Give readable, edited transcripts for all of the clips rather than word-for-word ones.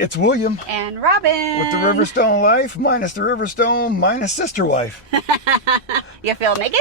It's William And Robin. with the Riverstone life, minus the Riverstone, minus sister wife. You feel naked?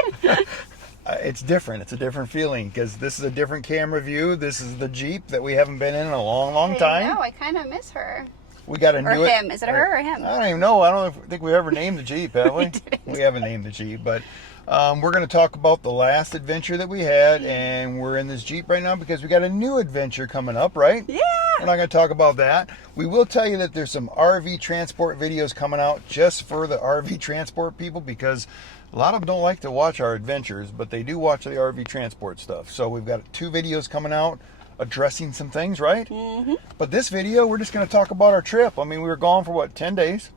It's different. It's a different feeling because this is a different camera view. This is the Jeep that we haven't been in a long, long time. No, I kind of miss her. We got to Or him. Is it her or him? I don't even know. I don't think we ever named the Jeep, have we? We haven't named the Jeep, but we're going to talk about the last adventure that we had, and we're in this Jeep right now because we got a new adventure coming up, right? Yeah. We're not going to talk about that. We will tell you that there's some RV transport videos coming out just for the RV transport people because a lot of them don't like to watch our adventures, but they do watch the RV transport stuff. So we've got 2 videos coming out addressing some things, right? Mm-hmm. But this video, we're just going to talk about our trip. I mean, we were gone for what, 10 days?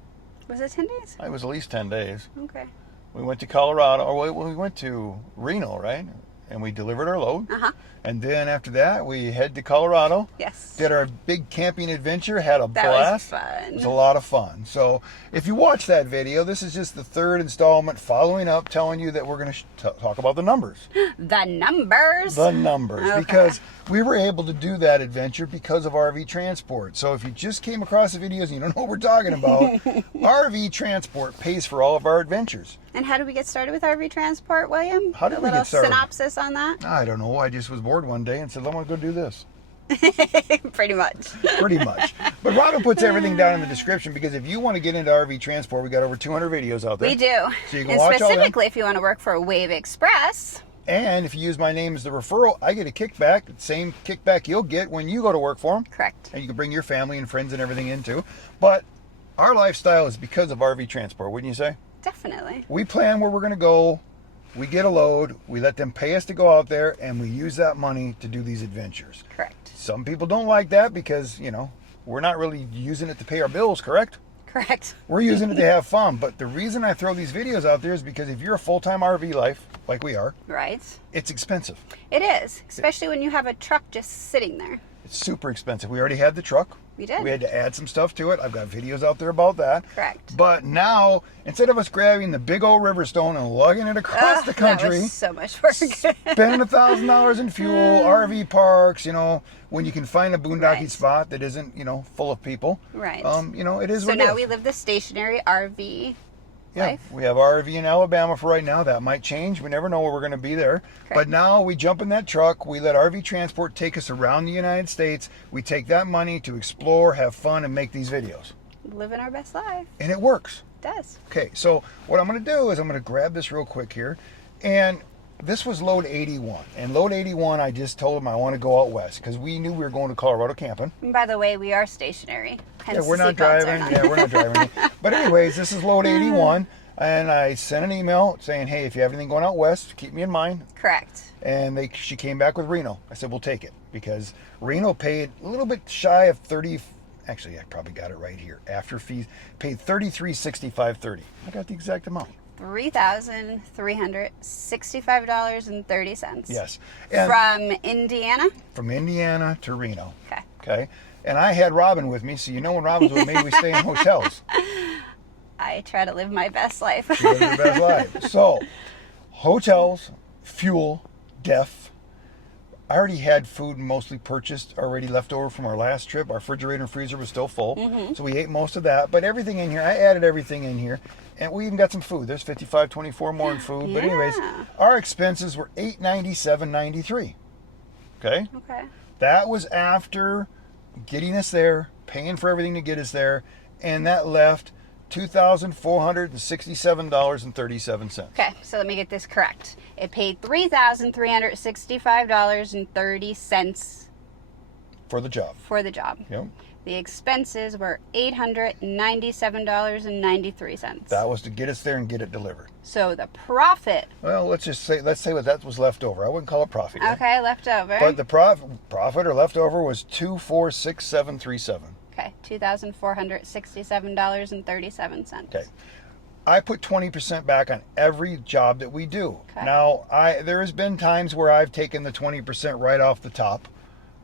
Was it 10 days? It was at least 10 days. Okay. We went to Colorado, or we went to Reno, right? And we delivered our load. Uh-huh. And then after that, we head to Colorado. Yes. Did our big camping adventure, had a That blast. was fun. It was a lot of fun. So if you watch that video, this is just the 3rd installment following up, telling you that we're going to talk about the numbers. The numbers. The numbers. Okay. Because we were able to do that adventure because of RV transport. So if you just came across the videos and you don't know what we're talking about, RV transport pays for all of our adventures. And how do we get started with RV transport, William? How did we get started? A little synopsis on that? I don't know. I just was bored one day and said, I want to go do this. Pretty much. Pretty much. But Robin puts everything down in the description because if you want to get into RV transport, we got over 200 videos out there. We do. So you can and watch all them. specifically if you want to work for Wave Express. And if you use my name as the referral, I get a kickback, the same kickback you'll get when you go to work for them. Correct. And you can bring your family and friends and everything in too. But our lifestyle is because of RV transport, wouldn't you say? Definitely. We plan where we're going to go. We get a load. We let them pay us to go out there, and we use that money to do these adventures. Correct. Some people don't like that because, we're not really using it to pay our bills, correct? Correct. We're using it to have fun. But the reason I throw these videos out there is because if you're a full-time RV life, like we are, Right. it's expensive. It is, especially when you have a truck just sitting there. It's super expensive. We already had the truck. We did. We had to add some stuff to it. I've got videos out there about that. Correct. But now, instead of us grabbing the big old Riverstone and lugging it across the country, that was so much work. spending $1,000 in fuel, RV parks, when you can find a boondocky Right. spot that isn't, full of people. Right. It is So what it now is. we live the stationary RV life. We have RV in Alabama for right now. That might change. We never know where we're going to be there. Correct. But now we jump in that truck. We let RV transport take us around the United States. We take that money to explore, have fun, and make these videos. Living our best life. And it works. It does. Okay, so what I'm going to do is I'm going to grab this real quick here. And this was load 81. And load 81, I just told them I want to go out west because we knew we were going to Colorado camping. And by the way, we are stationary. Hence We're not seatbelts are driving. on. Yeah, we're not driving. But anyways, this is load 81. And I sent an email saying, hey, if you have anything going out west, keep me in mind. Correct. And she came back with Reno. I said, we'll take it. Because Reno paid a little bit shy of 30. Actually, I probably got it right here. After fees, paid $33.65.30. I got the exact amount. $3,365.30. Yes. And From Indiana? from Indiana to Reno. Okay. Okay. And I had Robin with me, so when Robin's with me, we stay in hotels. I try to live my best life. She lives her best life. So, hotels, fuel, def. I already had food mostly purchased, already left over from our last trip. Our refrigerator and freezer was still full. Mm-hmm. So we ate most of that. But everything in here, I added everything in here. And we even got some food. There's $55.24 more in food. But anyways, Yeah. our expenses were $897.93. Okay? Okay. That was after getting us there, paying for everything to get us there. And that left $2,467.37. Okay, so let me get this correct. It paid $3,365.30 For the job. for the job. Yep. The expenses were $897.93. That was to get us there and get it delivered. So the profit, Well, let's say what that was left over. I wouldn't call it profit yet. okay, left over. But the profit or leftover was $2,467.37. Okay, $2,467.37. Okay. I put 20% back on every job that we do. Okay. Now, there has been times where I've taken the 20% right off the top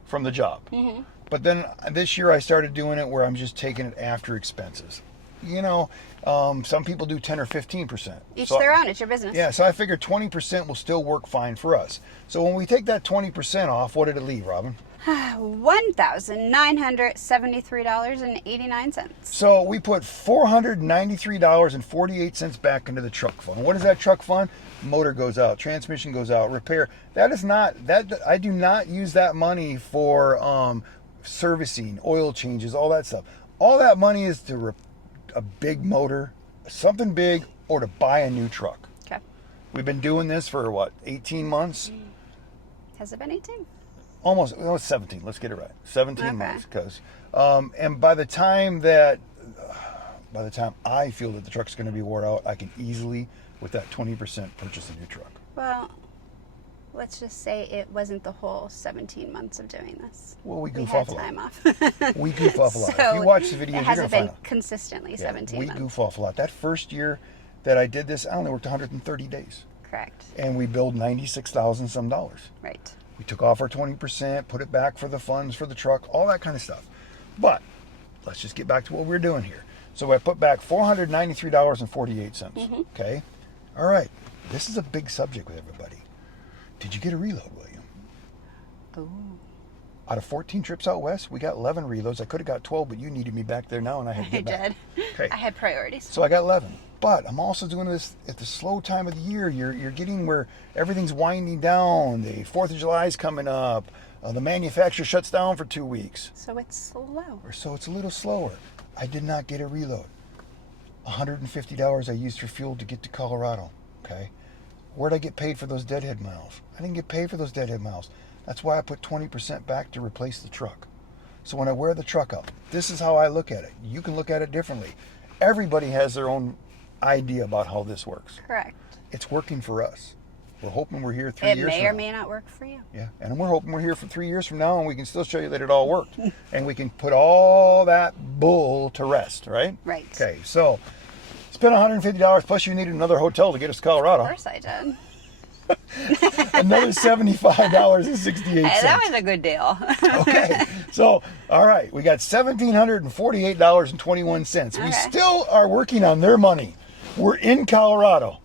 from the job. Mm-hmm. But then this year I started doing it where I'm just taking it after expenses. Some people do 10 or 15%. Each So their own, it's your business. Yeah, so I figured 20% will still work fine for us. So when we take that 20% off, what did it leave, Robin? $1,973.89. So we put $493.48 back into the truck fund. What is that truck fund? Motor goes out, transmission goes out, repair. That is not that. I do not use that money for servicing, oil changes, all that stuff. All that money is to a big motor, something big, or to buy a new truck. Okay. We've been doing this for what, 18 months? Has it been 18? Almost, no, it's 17. Let's get it right. 17 Okay. months, because, and by the time I feel that the truck's going to be wore out, I can easily, with that 20%, purchase a new truck. Well, let's just say it wasn't the whole 17 months of doing this. Well, we We goof had off a lot. time off. We goof off a lot. If So you watch the videos, it you're going hasn't to find been out. consistently Yeah, 17 we months. goof off a lot. That first year that I did this, I only worked 130 days. Correct. And we billed $96,000 some dollars. Right. We took off our 20%, put it back for the funds for the truck, all that kind of stuff. But let's just get back to what we're doing here. So I put back $493.48. Okay? All right. This is a big subject with everybody. Did you get a reload, William? Ooh. Out of 14 trips out west, we got 11 reloads. I could have got 12, but you needed me back there now, and I had to I get back. did. Okay. I had priorities. So I got 11. But I'm also doing this at the slow time of the year. You're getting where everything's winding down. The 4th of July is coming up. The manufacturer shuts down for 2 weeks. So it's slow. So it's a little slower. I did not get a reload. $150 I used for fuel to get to Colorado. Okay. Where'd I get paid for those deadhead miles? I didn't get paid for those deadhead miles. That's why I put 20% back to replace the truck. So when I wear the truck out, this is how I look at it. You can look at it differently. Everybody has their own idea about how this works. Correct. It's working for us. We're hoping we're here 3 years It from may now. or may not work for you. Yeah, and we're hoping we're here for 3 years from now, and we can still show you that it all worked. And we can put all that bull to rest, right? Right. Okay, so spend $150, plus you needed another hotel to get us to Colorado. Of course I did. Another $75.68. Hey, that was a good deal. Okay, so, all right, we got $1,748.21. We Okay. still are working on their money. We're in Colorado.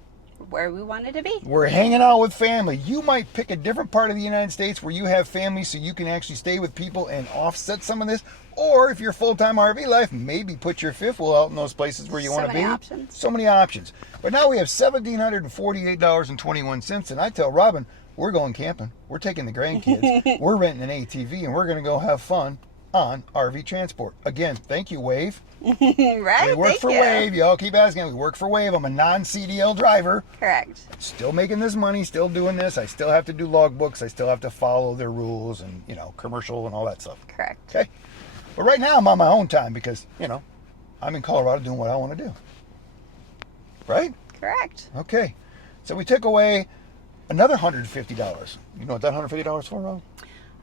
Where we wanted to be. We're hanging out with family. You might pick a different part of the United States where you have family so you can actually stay with people and offset some of this. Or if you're full-time RV life, maybe put your fifth wheel out in those places where you So want to be. many options. So many options. But now we have $1,748.21, and I tell Robin, we're going camping. We're taking the grandkids. We're renting an ATV, and we're going to go have fun on RV transport. Again, thank you, Wave. Right? We work Thank for you. Wave. Y'all keep asking. We work for Wave. I'm a non-CDL driver. Correct. Still making this money, still doing this. I still have to do logbooks. I still have to follow their rules and, commercial and all that stuff. Correct. Okay? But right now I'm on my own time because, I'm in Colorado doing what I want to do. Right? Correct. Okay. So we took away another $150. You know what that $150 for, Rob?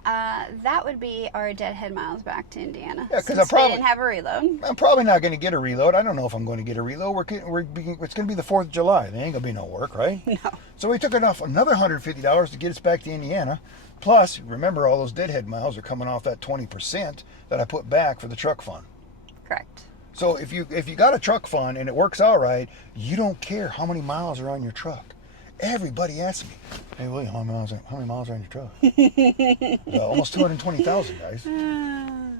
That would be our deadhead miles back to Indiana. Yeah, 'cause since I probably- we didn't have a reload. I'm probably not going to get a reload. I don't know if I'm going to get a reload. It's going to be the 4th of July. There ain't going to be no work, right? No. So we took it off another $150 to get us back to Indiana. Plus, remember, all those deadhead miles are coming off that 20% that I put back for the truck fund. Correct. So if you got a truck fund and it works out right, you don't care how many miles are on your truck. Everybody asks me, "Hey William, how many miles are on your truck?" Well, almost 220,000, guys.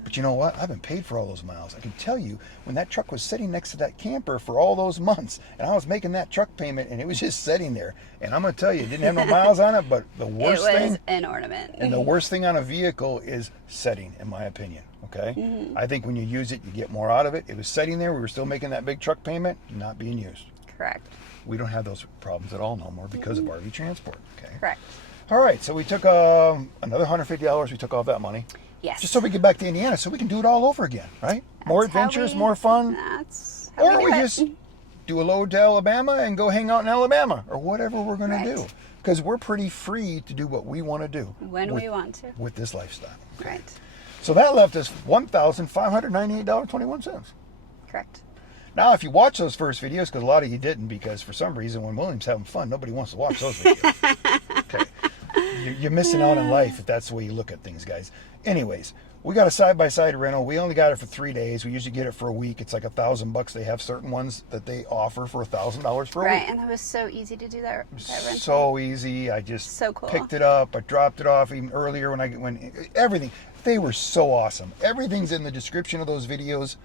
But you know what? I've been paid for all those miles. I can tell you, when that truck was sitting next to that camper for all those months, and I was making that truck payment, and it was just sitting there. And I'm going to tell you, it didn't have no miles on it, but the worst It was thing, an ornament. and the worst thing on a vehicle is setting, in my opinion. Okay? I think when you use it, you get more out of it. It was sitting there. We were still making that big truck payment, not being used. Correct. We don't have those problems at all no more because of RV transport. Okay. Correct. All right. So we took another $150. We took all that money Yes. just so we get back to Indiana, so we can do it all over again, right? More That's how adventures, we- more fun. That's how Or we we do it. just do a load to Alabama and go hang out in Alabama, or whatever we're going Right. to do, because we're pretty free to do what we want to do When with, we want to. with this lifestyle. Right. So that left us $1,598.21. Correct. Now, if you watch those first videos, because a lot of you didn't, because for some reason, when William's having fun, nobody wants to watch those videos. Okay. You're missing out on life if that's the way you look at things, guys. Anyways, We got a side-by-side rental. We only got it for 3 days. We usually get it for a week. It's like $1,000. They have certain ones that they offer for $1,000 for a week. Right, and it was so easy to do that rental. So easy. I just So cool. picked it up. I dropped it off even earlier when everything. They were so awesome. Everything's in the description of those videos,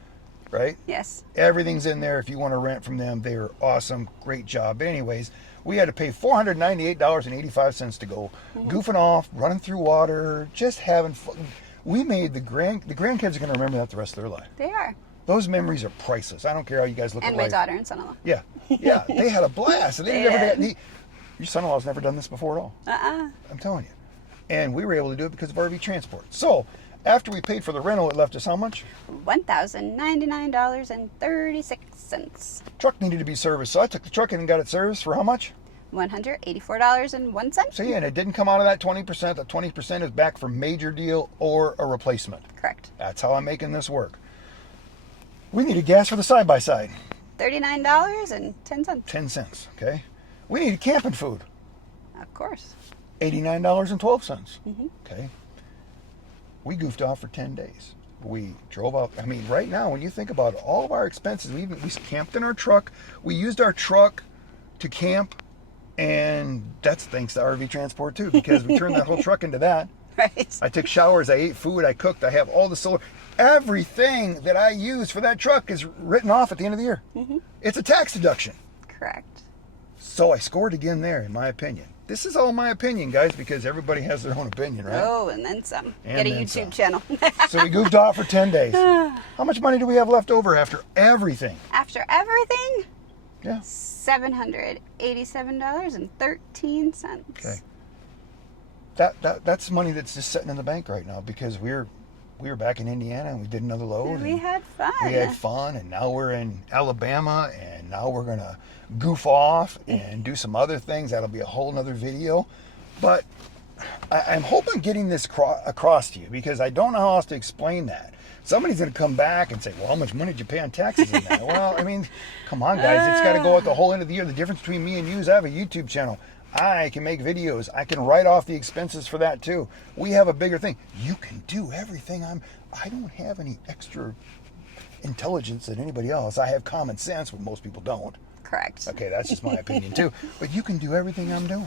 right? Yes. Everything's in there if you want to rent from them. They were awesome. Great job. But anyways, we had to pay $498.85 to go goofing off, running through water, just having fun. We made the grandkids are going to remember that the rest of their life. They are. Those memories are priceless. I don't care how you guys look at And life. my daughter and son-in-law. Yeah. They had a blast. And your son-in-law's never done this before at all. I'm telling you. And we were able to do it because of RV transport. So after we paid for the rental, it left us how much? $1,099.36. Truck needed to be serviced. So I took the truck in and got it serviced for how much? $184.01. So yeah, and it didn't come out of that 20%. That 20% is back for major deal or a replacement. Correct. That's how I'm making this work. We needed gas for the side-by-side. $39.10. 10 cents, okay? We needed camping food. Of course. $89.12. Okay. We goofed off for 10 days. We drove out. I mean, right now, when you think about all of our expenses, we camped in our truck. We used our truck to camp, and that's thanks to RV transport too, because we turned that whole truck into that. Right. I took showers, I ate food, I cooked, I have all the solar. Everything that I use for that truck is written off at the end of the year. It's a tax deduction. Correct. So I scored again there, in my opinion. This is all my opinion, guys, because everybody has their own opinion, right? Oh, and then some. And Get a then YouTube some. channel. So we goofed off for 10 days. How much money do we have left over after everything? After everything, Yeah. $787.13. Okay. That's money that's just sitting in the bank right now because we were back in Indiana and we did another load. We had fun. We had fun, and now we're in Alabama, and now we're gonna goof off and do some other things. That'll be a whole nother video. But I'm hoping getting this across to you because I don't know how else to explain that. Somebody's gonna come back and say, "Well, how much money did you pay on taxes in that?" Well, I mean, come on, guys, it's got to go out the whole end of the year. The difference between me and you is I have a YouTube channel. I can make videos. I can write off the expenses for that too. We have a bigger thing. You can do everything. I don't have any extra intelligence than anybody else. I have common sense, what most people don't. Correct. Okay, that's just my opinion too. But you can do everything I'm doing.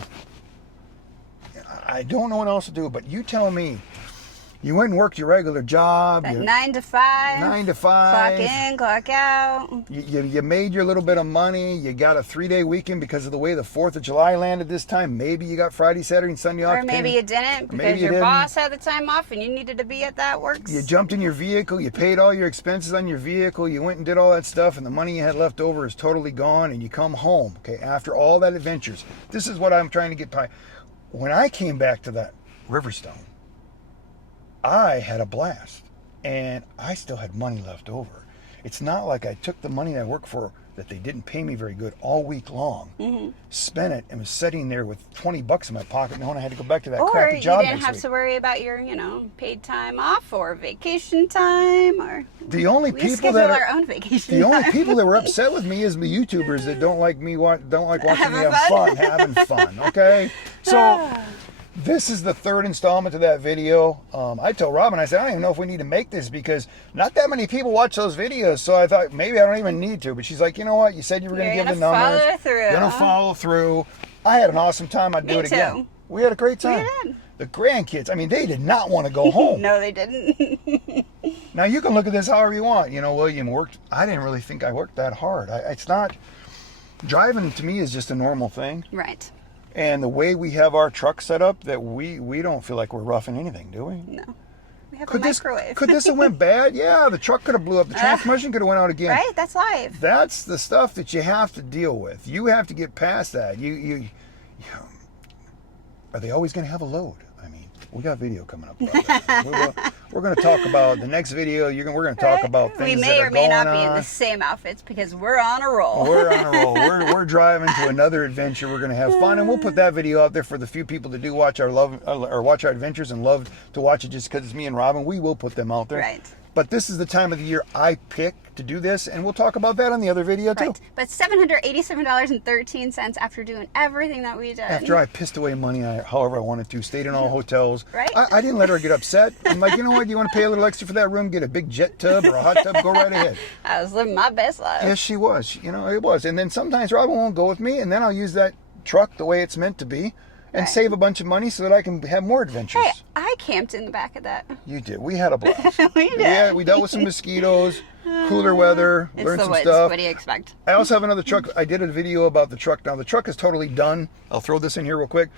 I don't know what else to do, but you tell me. You went and worked your regular job. That 9 to 5. 9 to 5. Clock in, clock out. You made your little bit of money. You got a 3-day weekend because of the way the 4th of July landed this time. Maybe you got Friday, Saturday, and Sunday off. Or maybe you didn't because your boss had the time off and you needed to be at that works. You jumped in your vehicle. You paid all your expenses on your vehicle. You went and did all that stuff, and the money you had left over is totally gone, and you come home, okay, after all that adventures. This is what I'm trying to get by. When I came back to that Riverstone, I had a blast, and I still had money left over. It's not like I took the money I worked for that they didn't pay me very good all week long, spent it, and was sitting there with $20 in my pocket knowing I had to go back to that crappy job Or you didn't have week. to worry about your, paid time off or vacation time, or the only we people schedule that our own vacation the only time. people that were upset with me is the YouTubers that don't like watching me having fun. Okay, so. This is the third installment to that video. I told Robin, I said, I don't even know if we need to make this because not that many people watch those videos. So I thought maybe I don't even need to. But she's like, you know what? You said you were going to give the numbers. You're going to follow through. I had an awesome time. I'd do it again. We had a great time. We did. The grandkids, I mean, they did not want to go home. No, they didn't. Now, you can look at this however you want. William worked. I didn't really think I worked that hard. It's not. Driving to me is just a normal thing. Right. And the way we have our truck set up, that we don't feel like we're roughing anything, do we? No. We have a microwave. Could this have went bad? Yeah, the truck could have blew up. The transmission could have went out again. Right? That's life. That's the stuff that you have to deal with. You have to get past that. Are they always going to have a load? I mean, we got video coming up about that. We're going to talk about the next video. We're going to talk about things that are going on. We may or may not be in the same outfits because we're on a roll. We're on a roll. We're driving to another adventure. We're going to have fun, and we'll put that video out there for the few people that do watch our adventures and love to watch it just because it's me and Robin. We will put them out there. Right. But this is the time of the year I pick to do this, and we'll talk about that on the other video too. Right. But $787.13 after doing everything that we did. After I pissed away money however I wanted to, stayed in all hotels. Right. I didn't let her get upset. I'm like, you know what, you want to pay a little extra for that room, get a big jet tub or a hot tub, go right ahead. I was living my best life. Yes, she was. You know, it was. And then sometimes Robin won't go with me, and then I'll use that truck the way it's meant to be and save a bunch of money so that I can have more adventures. Hey, I camped in the back of that. You did. We had a blast. We did. We dealt with some mosquitoes, cooler weather, It's learned the some woods. stuff. What do you expect? I also have another truck. I did a video about the truck. Now the truck is totally done. I'll throw this in here real quick.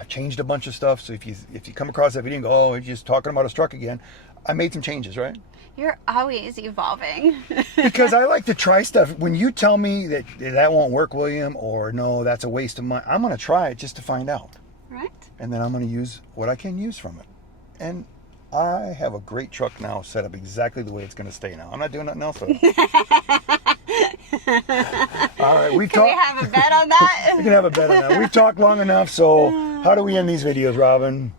I changed a bunch of stuff. So if you come across that video and go, oh, he's just talking about his truck again, I made some changes, right? You're always evolving. Because I like to try stuff. When you tell me that won't work, William, or no, that's a waste of money, I'm going to try it just to find out. Right. And then I'm going to use what I can use from it. And I have a great truck now set up exactly the way it's going to stay now. I'm not doing nothing else with it. All right, Can we have a bet on that? We can have a bet on that. We've talked long enough, so how do we end these videos, Robin?